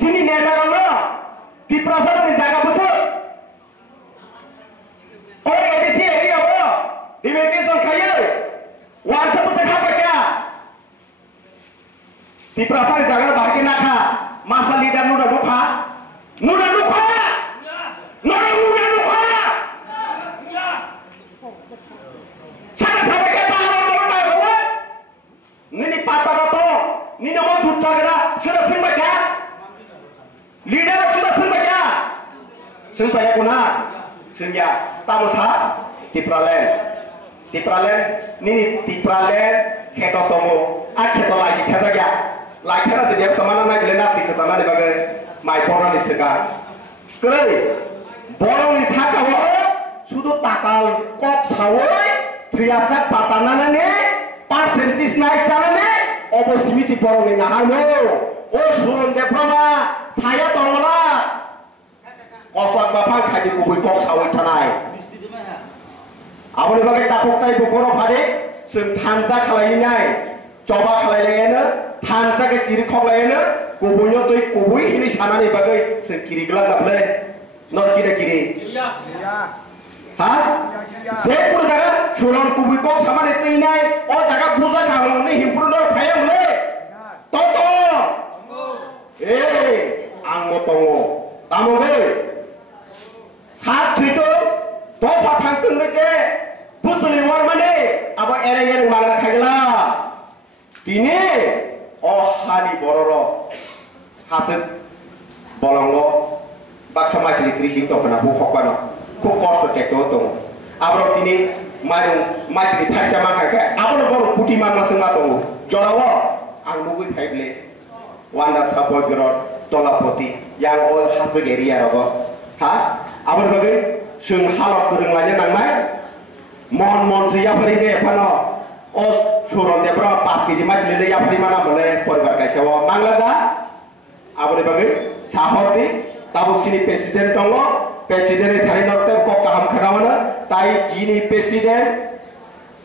sini nedarono di prasara di jaga busuk oh ABC ini apa di mediation kaya WhatsApp busuk apa kya di prasara di jaga bahagi nakha masa leader nuda dukha nuda dukha nuda dukha sana sampai ke bawah turun ke bawah ini patah to ini mau juta kena sudah sempat ya leader sudah sempat ya sempat ya guna senja tamu sah di pralen ini di pralen keto tomo keto lagi kata ya lagi kata setiap sama nana gelena di kesana di bagai mai pora di segar keren borong di saka wah sudah takal kok sawai triasak patanan ini persentis naik sana nih obos misi borong ini nahan oh surun diploma saya tolonglah kosong bapak kaji kubui kok sawai tanai awal bagai takut tay bukoro pade sing tanza khalainya coba khalainya tanza ke ciri kok lainnya kubunya tuh kubui ini sana nih bagai sing kiri gelang nggak boleh not kiri hah saya pun jaga surun kubui kok sama nih tinggal oh jaga busa kalau nih himpun dor kaya boleh toto angmo tongo tamu be saat itu topa tangtung deh busuli war mana apa yang mana kagila kini oh hani bororo hasil bolongo baksa masih dikrising to kena bukok pano kok kos tekto to abro kini marung masih dipaksa makan ke abro baru putih mana sengat to jorawo ang mugui paible wanda sapo gerot tola poti yang oh hasil geria robo has abro bagai sing halok kereng nangnai mon siya pergi pano os suron dia berapa pas kiji masih lele ya mana boleh pergi ke sewa manglada abro bagai sahor di tabuk sini presiden tongo presiden ini thari norte kok kaham khanawana tai jini presiden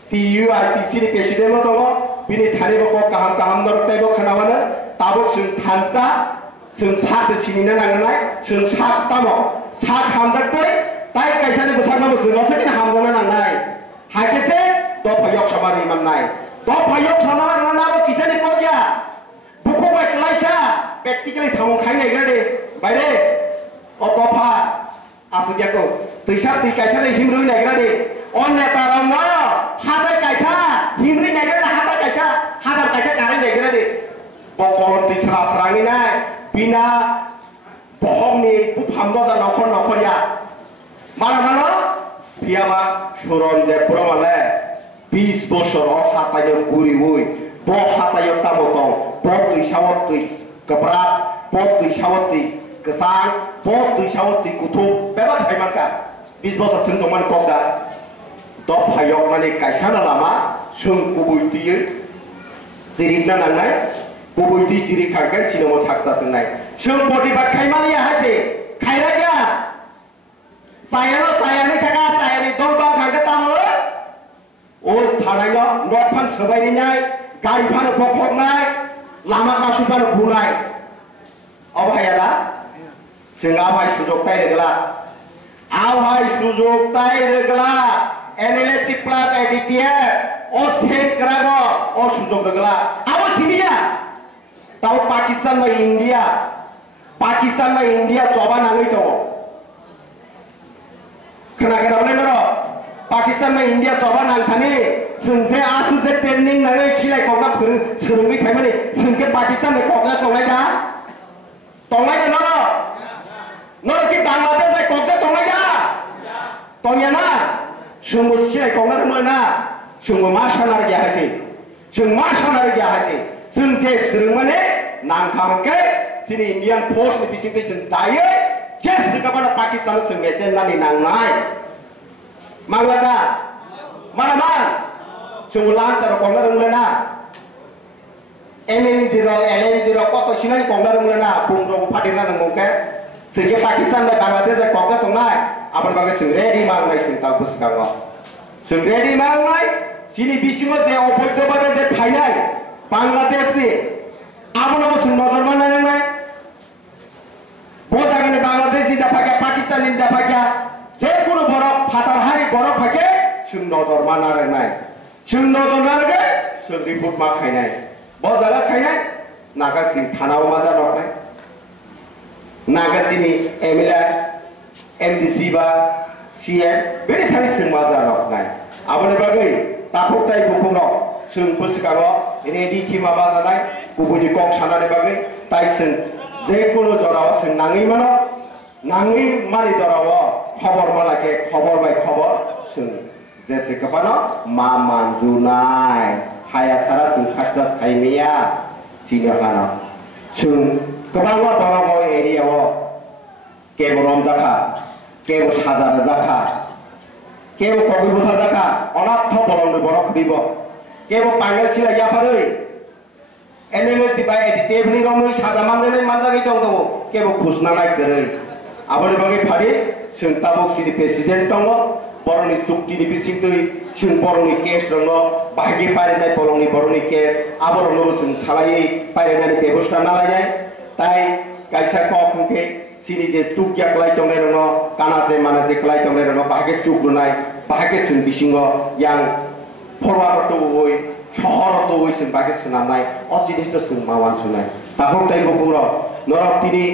PURPC ni presiden lo tongo bini thari kok kaham norte kok khanawana tabuk sing thanca sing sak sini nangnai sing sak tamo sak hamjak tai kaisa ni besar nama sing osakin hamjana nangnai hakese to payok samari mannai to payok samari nanabo kisani koja buku baik laisa practically samong khainai gade baire otopa aslinya ko tisar ti kaisa ni himrui nai gade on neta ramna hata kaisa himri nai gade hata kaisa karen nai gade pokon tisra serangi nai bina bohong ni buphamdo da nokon ya mana piama suron de promale 20 বছর হাতায় গুরি হই ব হাতায় তামতং পদ তুই সাওয়াতি কপরা পদ তুই সাওয়াতি কসাং পদ তুই সাওয়াতি কুথু বেবা সাইমানকা 20 বছর থিং তমান ককদা দ ফায়ক মানে কাইসানা লামা সং কুবুইতি সিরিকনা নাंनाय কুবুইতি সিরি খাগে সিনেমা সাকসা संनाय सं प्रतिबाद खायमालिया हाते खायरागा sayani saka sayani dolbang khangka tamu oh thanayo notphan sobaini nai gari phan bokhoknai lama kasupan bunai abhayala singa bhai sujok tai regla awhai sujok tai regla NLT plus IDTA o sen krago o sujok regla awo simia tau Pakistan ma India coba nangai to kena boleh nero Pakistan ma India coba nangkani sengse asu je training nangai silai kongna serungi family sengke Pakistan me kokla tongai ja nero ki Bangladesh me kokla tongai ja tongya na sungguh silai kongna rumana sungguh masanar ja hati sengke serung mane nangkangke sini Indian Post ni bising bising daya Yes, kepada Pakistan semesen nani nangnai. Manglada, mana? Sunggulan cara konglar rumlena. MM0, LM0, kok sinan konglar rumlena. Bungro padirna nangungke. Sehingga Pakistan dan Bangladesh dan konglar tungai. Apa bagai sing ready manglai sing tahu sekarang. Sing ready manglai. Sini bisingo je opor coba je final. Bangladesh ni. Apa nama sing nazar mana nangai? vitamin da pakai je kuno borok fatar hari borok pakai sung nozor mana renai sung nozor nare sung di food mak khainai bo jaga khainai naga sing thanao maja roknai naga sini emila MDC ba CM beri thani sung maja roknai abone bagai tapuk tai bukhungrok sung pusikaro ready khima bajanai kubuni kok sanane bagai tai sung je kuno jorao sung nangi mano nangi mari jorao খবর মালাকে খবর বাই খবর sung jese kapano ma manjunai haya sara sung success khaimia chine hana sung kabangwa barago area o kebo romjaka kebo sajara jaka kebo kogibutha jaka onatho bolondu borok dibo kebo pangel sila yaparoi enengel dibai editebni romui saja manjane manjagi jongdo kebo khusna nai gerei aboni bagi phari sung tabuk sini presiden tongo boroni sukti ni bising tui sung boroni case rongo bahagi parenai boroni case aborono sung salai parenai bebosta nalai tai kaisa kokungke sini je chukya klai tongai rono kana je mana je klai tongai rono bahagi chuklunai bahagi sung bisingo yang forward to oi শহর তো ওই sung bahagi sunamnai o jinis to sung mawan sunai tahok tai bokuro norok tini